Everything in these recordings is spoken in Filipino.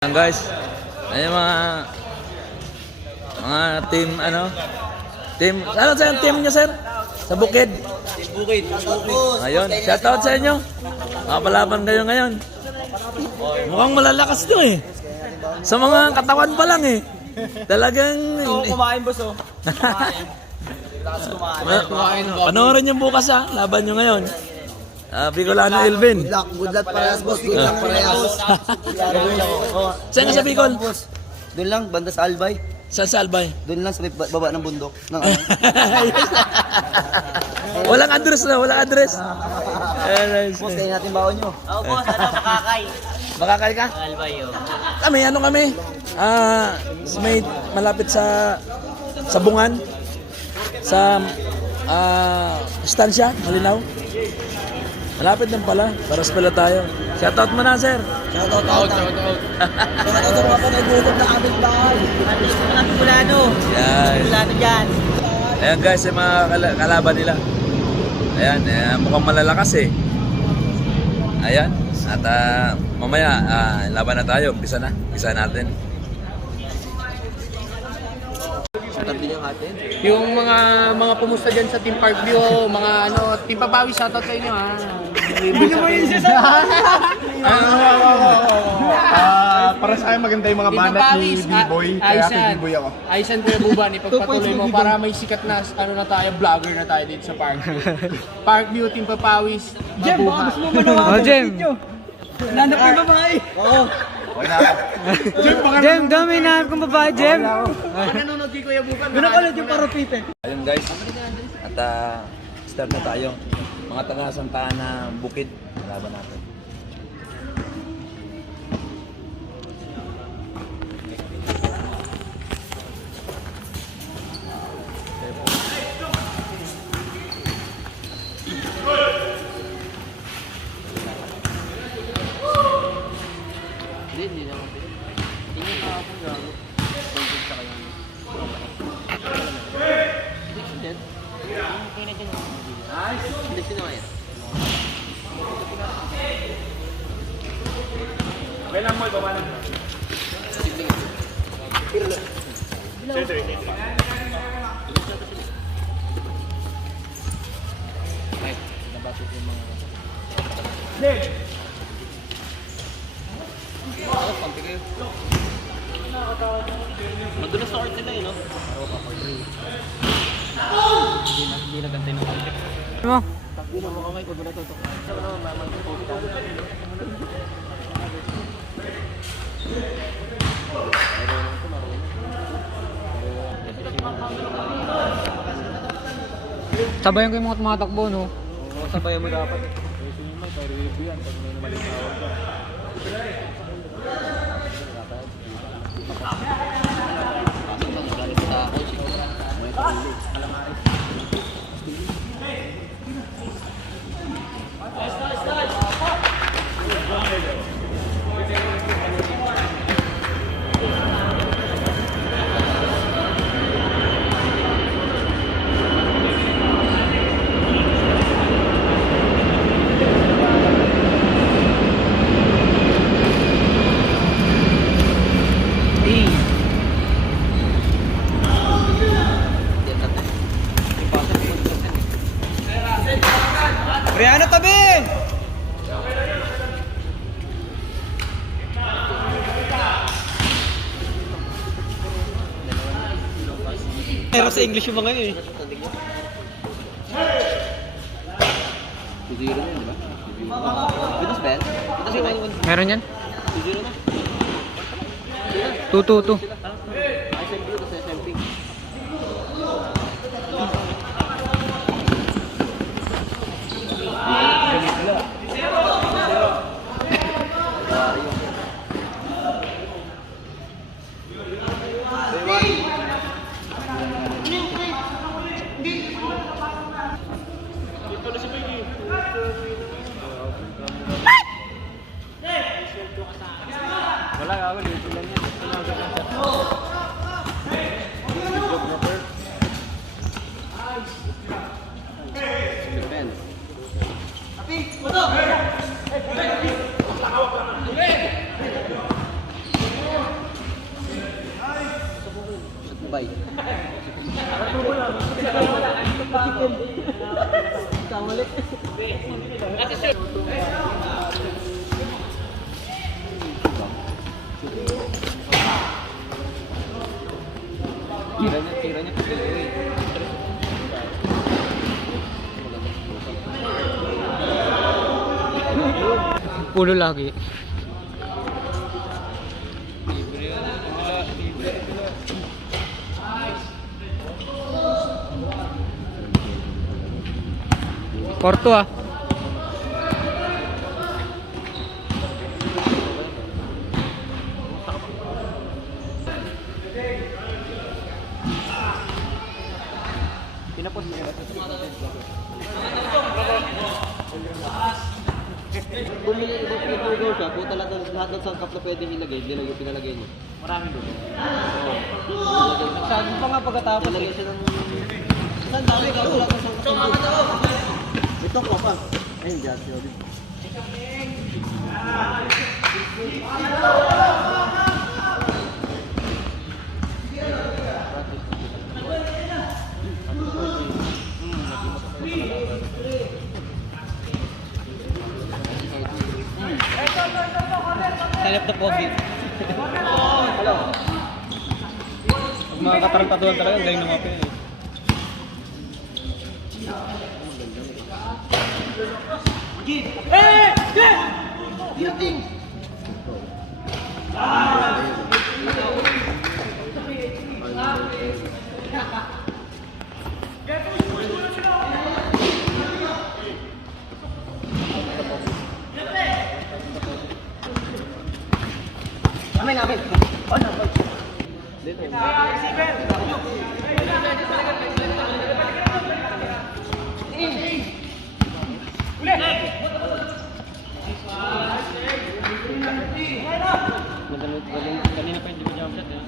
Ayan guys, ayun mga team team ano sa team niyo sir? Sa Bukid. Team Bukid. Ayun, shout out sa inyo. Makapalaban kayo ngayon. Mukhang malalakas to eh. Sa mga katawan pa lang eh. Talagang Kumain boss oh. Kumain. Panoorin niyo bukas laban niyo ngayon. Bicolano Elvin. Good luck parehas boss. Good luck parehas. Saan ka sa Bicol? Doon lang, banda sa Albay. Sa Albay. Doon lang sa baba ng bundok. Ng ano. Walang address na, walang address. Boss, kaya natin baon nyo. Oo boss, makakay. Makakay ka? Albay yun. Kami. May malapit sa Bungan. Sa Estancia, Malinaw. Malapit lang pala, paras pala tayo. Shoutout mo na, sir. Shoutout. Shoutout sa mga panagulog na aming bahay. Nandito na Bicolano. Yan. Bicolano dyan. Ayan guys, yung mga kalaban nila. Ayan, mukhang malalakas eh. Ayan. At mamaya, laban na tayo. Umpisa natin. Yung mga pumusta dyan sa Team Parkview, mga Team Papawi, shoutout sa inyo ha. Hindi mo yun siya Para sa akin maganda yung mga Team banat ni Papawi, B-Boy, kaya kay B-Boy ako. Aysan Kuya Buban, ipagpatuloy mo para may sikat na na tayo, vlogger na tayo dito sa Parkview. Parkview, Team Papawis, mabuhay. Jem! Nanap yung babae. Oo. Jem, dami na kong babae, Jem! Nanonood kay Kuya Buban. Ganun ulit yung parupite. Ayun guys. At start na tayo. Mga taga Santa Ana, Bukid. Laban natin. Hindi naman. Tingin pa ako gago. Content sa kayo. Hindi sino kaya? Kailan mo ibaba na? Madulas start sila eh, no? Hindi na gantay ng konti. Ano? Sabayan ko yung mga tumatakbo, no? Sabayan mo dapat. Brianna, tabi! Meron sa English yung mga yun eh. Meron yan? 2-2-2. Wala ako, dito lang yan. Bombay. Kamali. Tira niya. Pulo lagi. Porto ah. Pinapos niya ba? Bumili siya, puta lahat ng sangkap na pwedeng ilagay, pinalagay niya. Maraming doon. Nagsabi pa nga pagkatapos. Nilagay siya ng... Saan dami ka? Wala ka sangkap. Ito ko pa. Ayun, dyan siya ulit. Hanap na pogi. Hello. Mga katarantaduhan talaga, ang galing ng mga pin eh. Amin, amin. Kanina pa hindi ko jump shot eh.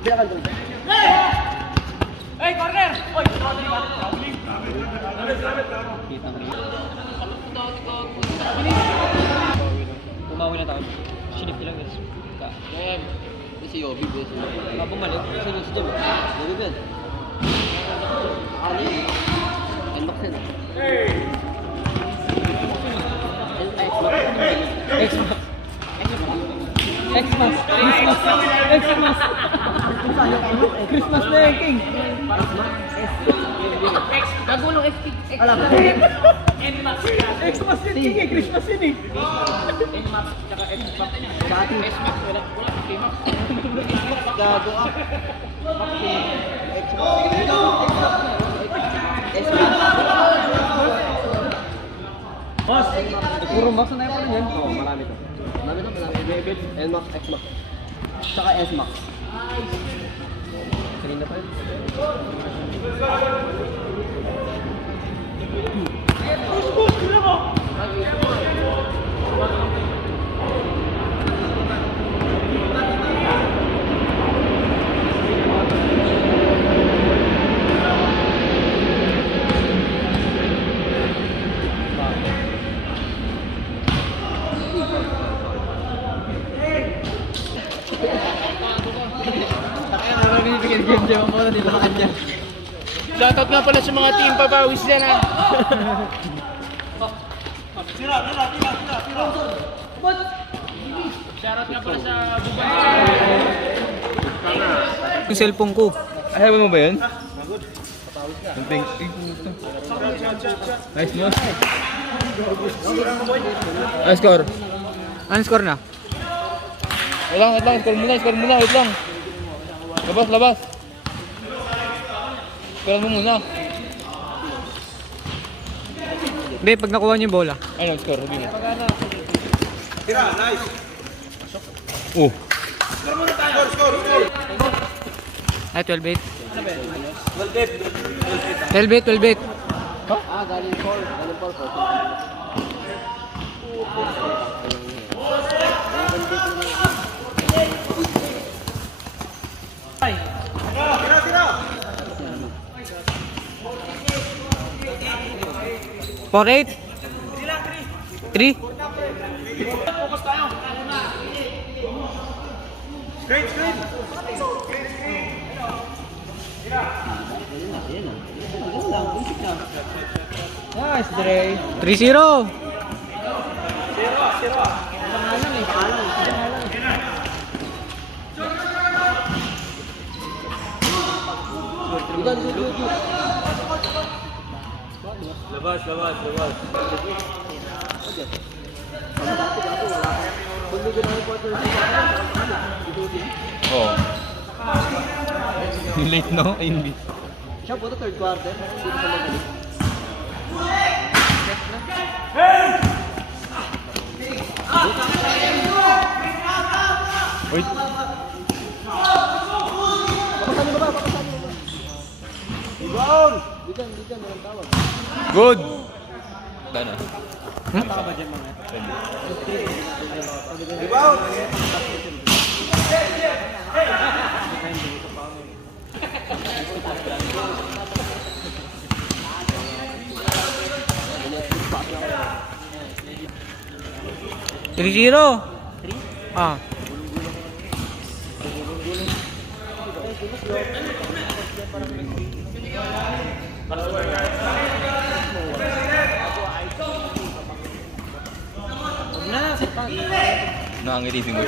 Bilakan doon. Hey, corner! Oy, Pumawi na tayo. Sinip lang guys. Si Yobi, bes. Bumalik. Sino si Yobi? Yobi, Ben. Ano yun? Inbox yun. Xmas. Christmas na yung king. Gagulong X. Alam mo. Xmas yun king eh. Christmas yun eh. Nmax tsaka Xmax. Tsaka Xmax. Wala K-Max. Gago ah. Boss! Puro max na yung pala yan? Oo, marami to. Marami. Nmax, Xmax. Tsaka S-Max. Kanina pa yun. Shoutout nga pala sa mga team papawis dyan ha. Shoutout nga pala sa Yung cellphone ko. Ayaw mo ba yun? Thanks. Nice no? Ay, score. Ano score na? Wait lang, score muna, wait lang. Labas. Score mo muna. Hindi, pag nakuha niyo yung bola. Ano, score, sabi mo. Tira, nice. Oh. Ay, 12-8. 12-8. Ah, galing 4. Galing 4. 4-8. 3. Nice, Dre. 3-0. Oo. Late no? Hindi. Siya po third quarter. Hindi ko sa magaling. Uy. Bigan, walang tawag. Good! Dana. Three-zero. Ah. Nakangiti mo.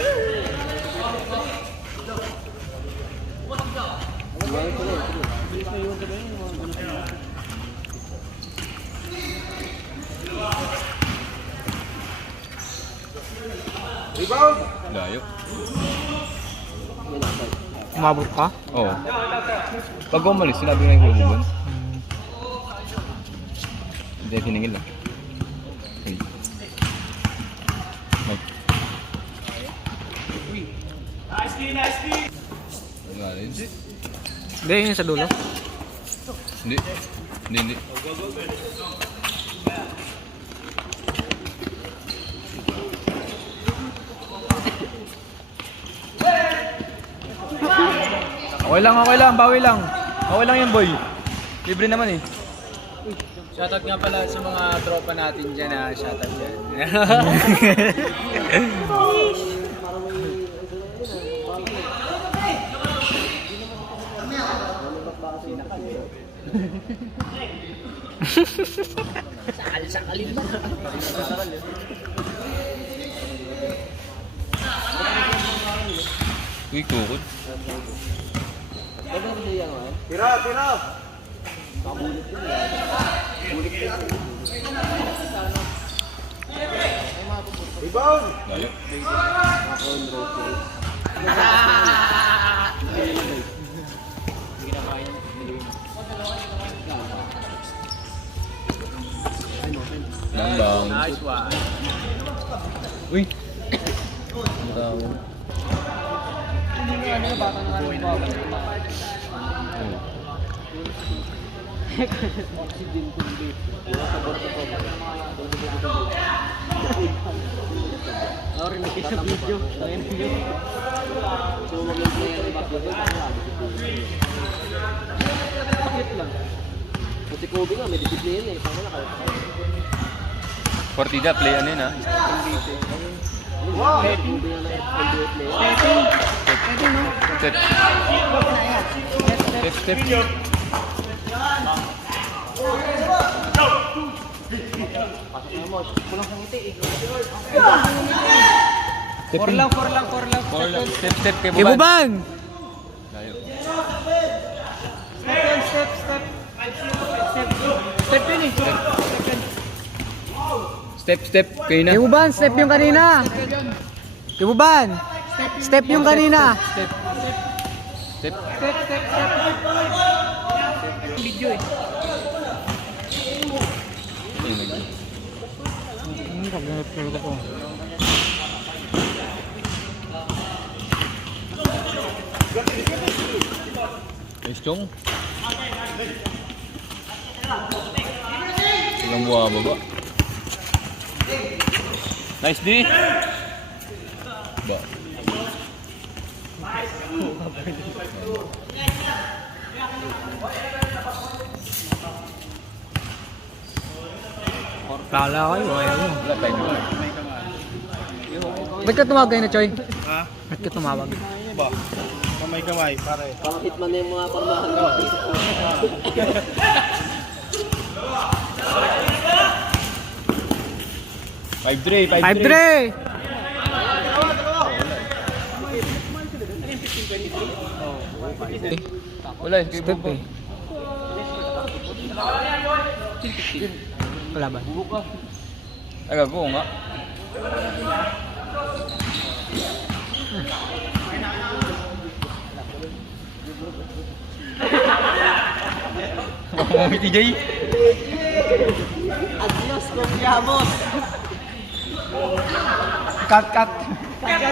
Layo. Umabot ka? Oo. Pag umalis, sinabi na yung hulugan. Hindi, siningil lang. Ay. Wala na yun. Hindi, yun sa dulo. Hindi. Hindi. Okay lang, bawi lang. Okay lang yan, boy. Libre naman eh. Shoutout nga pala sa mga tropa natin dyan ha. Shoutout dyan. Uy, tukod. Layo. Lang. Nice one. Uy. Matawin. Sa video. Kasi Kobe nga, may disiplina eh. Paano Partida, play ano yun ha? Step. Step. Four lang. Step kay Kay Buban. Buban! Layo. Step yun eh. Step kayo na. Kay Buban, step yung kanina. Kay Buban, step yung kanina. Step. Video eh. Kaganap talaga ko. Nice chong. Ilang buha baba. Nice D. Ba. Lala kayo, ayaw mo. Wala, tayo na. Ba't ka tumawag kayo na, Choy? Ha? Ba't ka tumawag? Ba? Kamay-kamay, pare. Bakit man na yung mga pamahan? 5-3, 5-3! Wala, Step eh. Wala ba? Ay, gago nga. Baka TJ. Adios, confiamos! Cut, cut. Kaya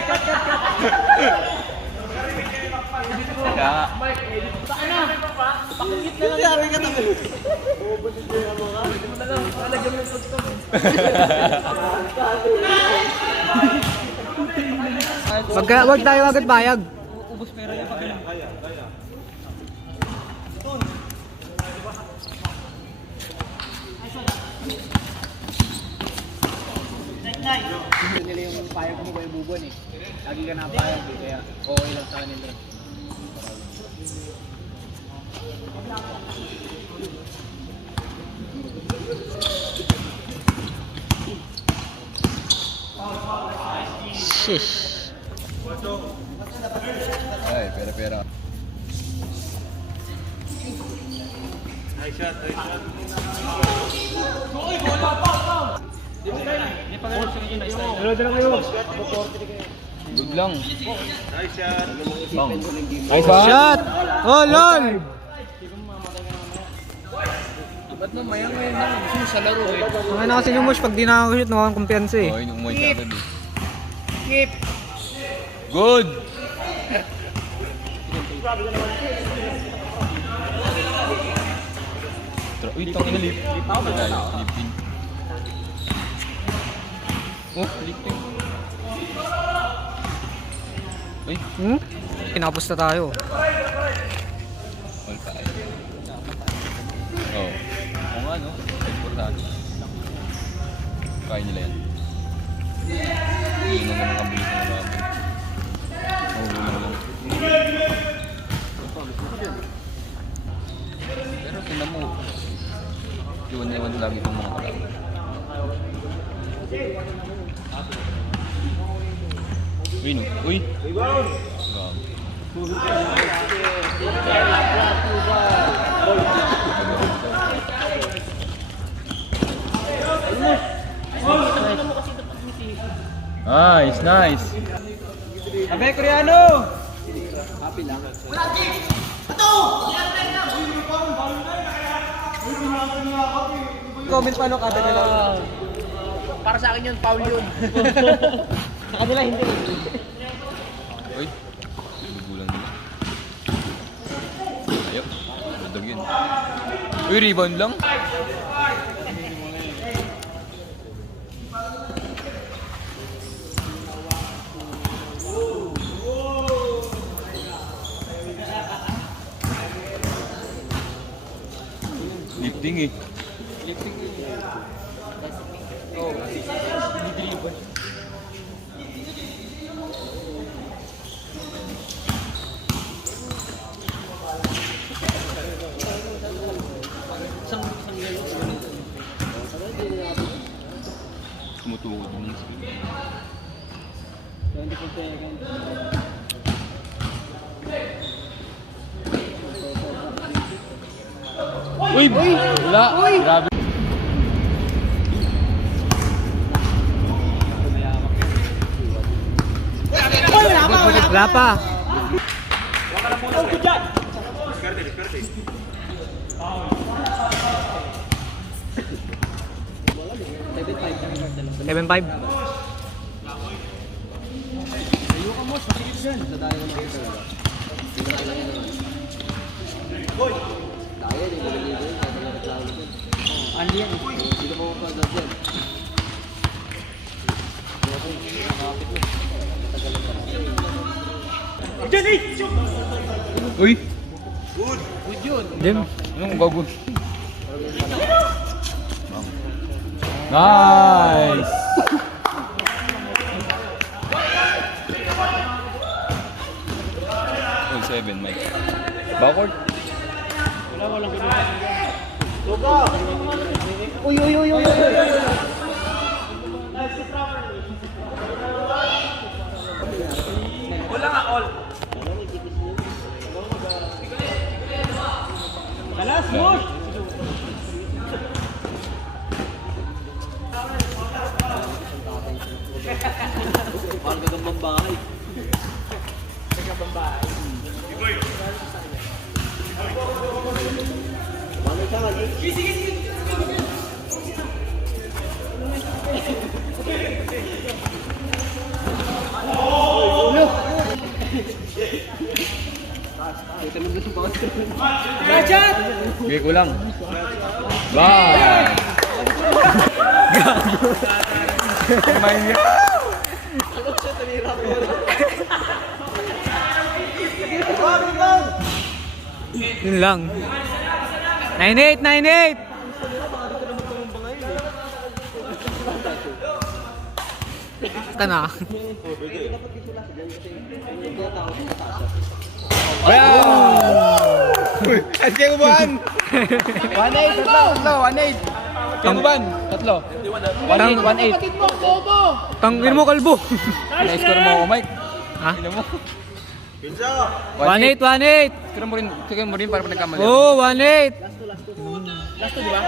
Sabi ka tabi. Wag tayo agad bayag. Hindi nila yung payag mo ba yung bubon eh. Lagi ka napayag eh, kaya okay lang sa kanila. Shish. ay, pera. Good lang. Bang. Nice Shot! Oh, lol! Ba't mo mayang-mayang lang yung sa laro eh. Ang na kasi yung mosh pag di na ako shoot, nakakang kumpiyansa eh. Oh, inuumoy ka agad eh. Skip! Good! Uy, tangin na lip. Lifting. Oh, lifting. Uy, Pinapos na tayo. all tayo. Oh. Oo nga, no? Importante. Kaya nila yan. Hindi na naman kabilis na marami. Oo, wala lang. Pero tingnan mo, yun ewan lagi itong mga kalaban. Uy, no? Uy! Grabe. Nice! Abe, Koreano! Comment pa nung kada nila. Para sa akin yun, foul yun. Sa kanila hindi. Uy! Gugulang nila. Ayaw. Madag yun. Uy, rebound lang? Lifting eh. Tumutuhod ng screen. Uy! Wala! Grabe! Wala pa. Seven five. Uy! Jim. Anong bago? Nice! Oh, 7, Mike. Backward? Uy, uy, uy, uy. Wala nga, all. Alas, boss! Parang gagambang bahay. Gagambang bahay. Bigay ko lang. Bye! Main niya. Yun lang. 9-8, 9-8. Ka na. At kaya uban! 1-8, tatlo, 1-8. Kaya uban, tatlo. 1-8, 1-8. Tangin mo, kalbo. Na-score mo ako, Mike. Ha? Tingnan mo. 1-8, 1-8. Tignan mo rin para pa nagkamali. Oh, 1-8. Last to, di ba?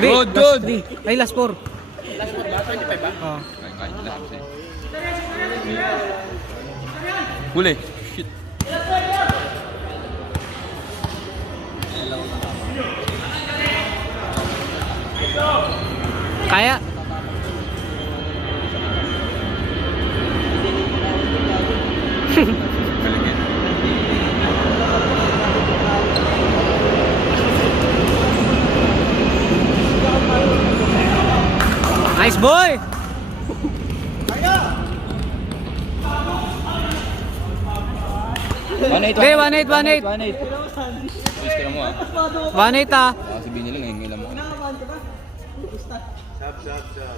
Good, good. Ay, last 4. Last 4 ba? 25 ba? Oh. Kahit lang. Huli. Shit. Kaya. Galing. Nice boy. Okay, 1-8, 1-8. 1-8. Ayos ka na mo ah. 1-8 ah. Sabihin nila ngayon lang mo.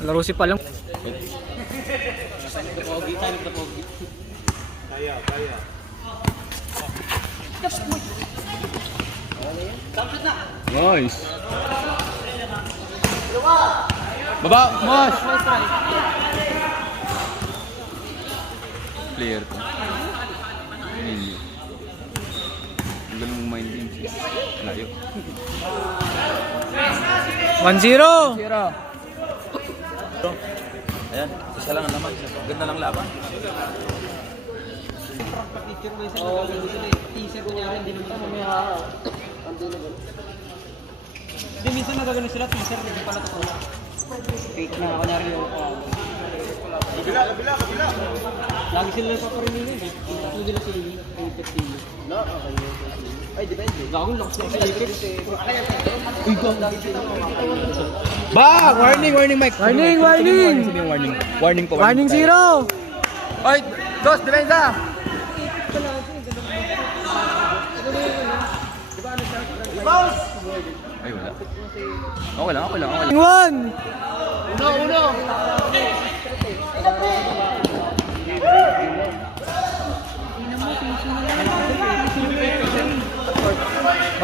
Laro si Palang. Nice. Baba, Mosh! Player to. Ninyo. Ang galing mong mind games eh. Layo. 1-0. Ayan, isa lang ang laman. Ganda lang laban. Hindi, minsan nagagano sila, teaser, hindi pala totoo. Fake na, kunyari yung kabila. Lagi sila nagpaparinig yun eh. Tatlo nila sila yung effective. Ay, depende. Gagawin lakas lang sila yung Uy, go! Ba! Warning, Mike! Warning. Sabihin warning. Warning po. Warning 0. Oy! Dos! Depensa! Ay, wala. Okay lang. 1.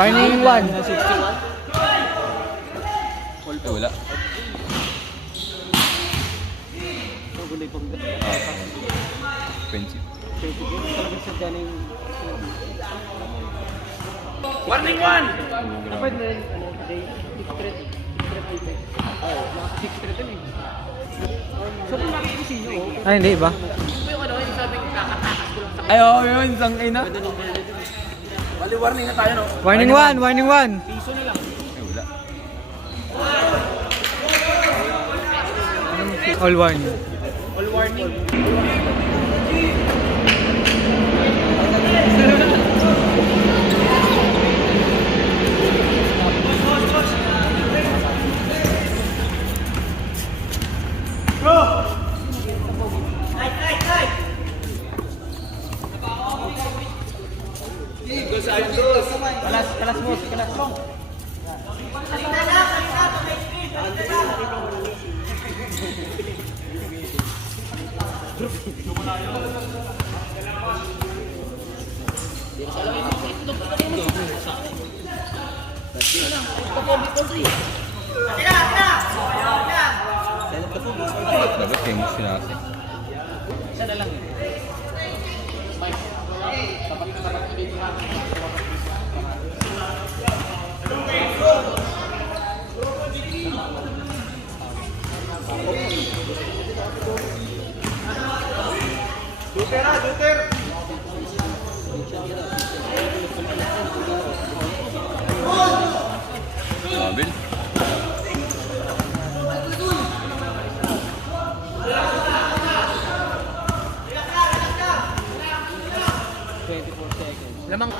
Warning 1. Ay, wala. Offensive. Warning 1! Dapat na rin, secret effect. Oo, secret yun eh. So kung nakikisi nyo, Ay, hindi ba? Ay, oo, yun. Isang ina. Bali, warning na tayo, no? Warning 1. Ay, wala. All warning. kalas mo, kalas mo. Dapat famous yun kasi. Grabe. Lamang.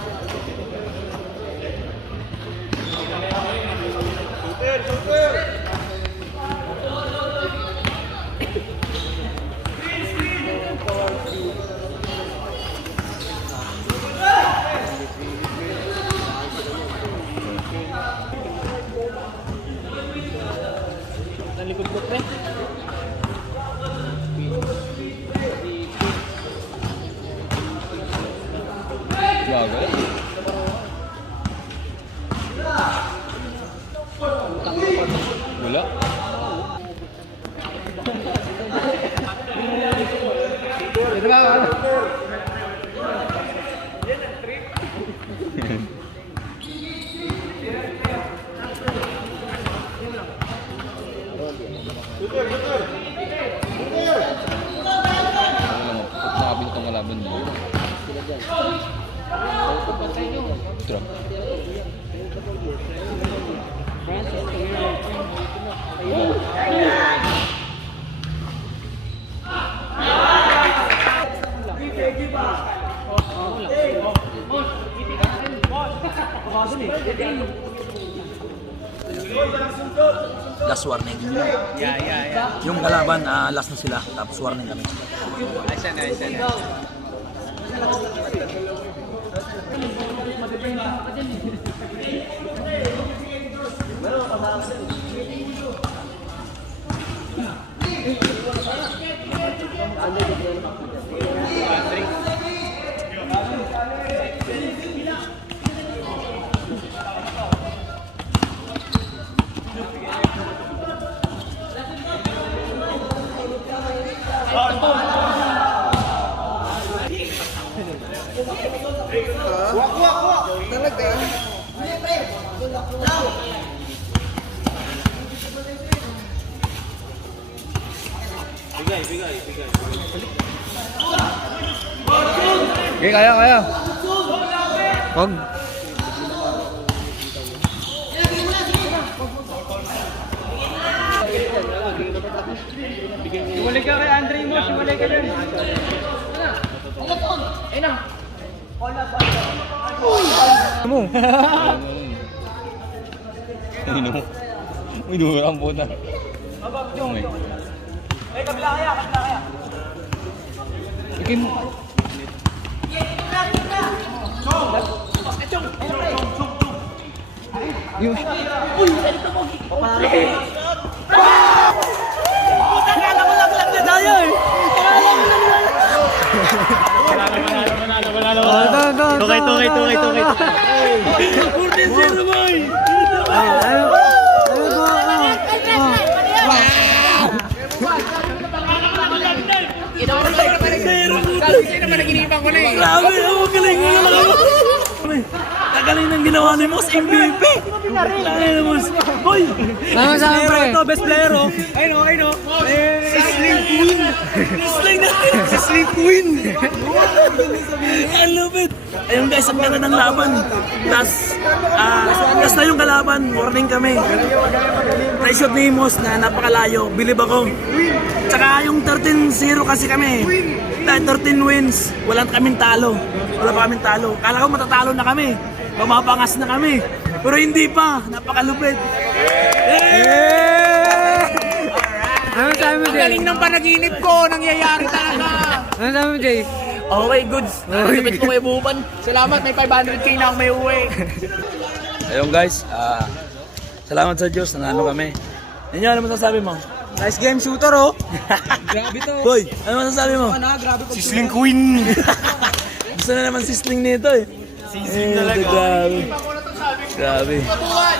Talikod ko pre. Gago. Wala. Nakabili itong kalaban niyo. Trump. Last warning. Yung kalaban, last na sila. Tapos warning kami. Okay, kaya. Wag. Siwalay ka kay Andre mo, siwalay ka dyan. Mo. Uy, duro ang puta. Umay. Kabila kaya. Ikim. Yung Tukay. Tagaling ng ginawa ni Moss, MVP! Tagaling ni Moss. Hoy! Ano sa akin, pre? Ito, best player, oh. Ayun, oh. Sling Queen! Ang lupit! Ayun guys, ang ganda ng laban. Tas na yung kalaban, warning kami. Na-shot ni Moss na napakalayo, bilib ako. Tsaka yung 13-0 kasi kami. Dahil 13 wins, wala pa kaming talo. Kala ko matatalo na kami. Pumapangas na kami. Pero hindi pa, napakalupit. Ano sabi mo, Jay? Galing ng panaginip ko, nangyayari talaga. Ano sabi mo, Jay? Okay, goods. Nakasabit ko kay Buban. Salamat, may 500k na ako may uwi. Ayun guys, salamat sa Diyos, nanalo kami. Ninyo, ano masasabi mo? Nice game, shooter, oh. Grabe to. Boy, ano masasabi mo? Grabe pag Sling Queen! Gusto na naman si Sling nito eh. Sisling talaga. Grabe. Grabe. Buwan!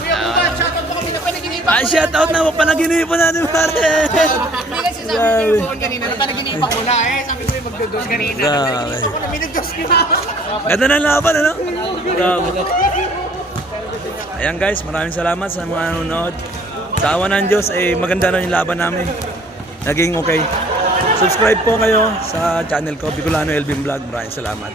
Kuya Buwan, shoutout po kami na panaginipan. Ay, shout out na, panaginipan natin, pare. Hindi kasi sabi ko yung buwan kanina, na panaginipan ko na eh. Sabi ko yung magdodos kanina. Grabe. Panaginipan ko na, minagdos ko na. Ganda ng laban, ano? Grabe. Ayan guys, maraming salamat sa mga nanonood. Sa awa ng Diyos, maganda na yung laban namin. Naging okay. Subscribe po kayo sa channel ko, Bicolano Elvin Vlog. Maraming salamat.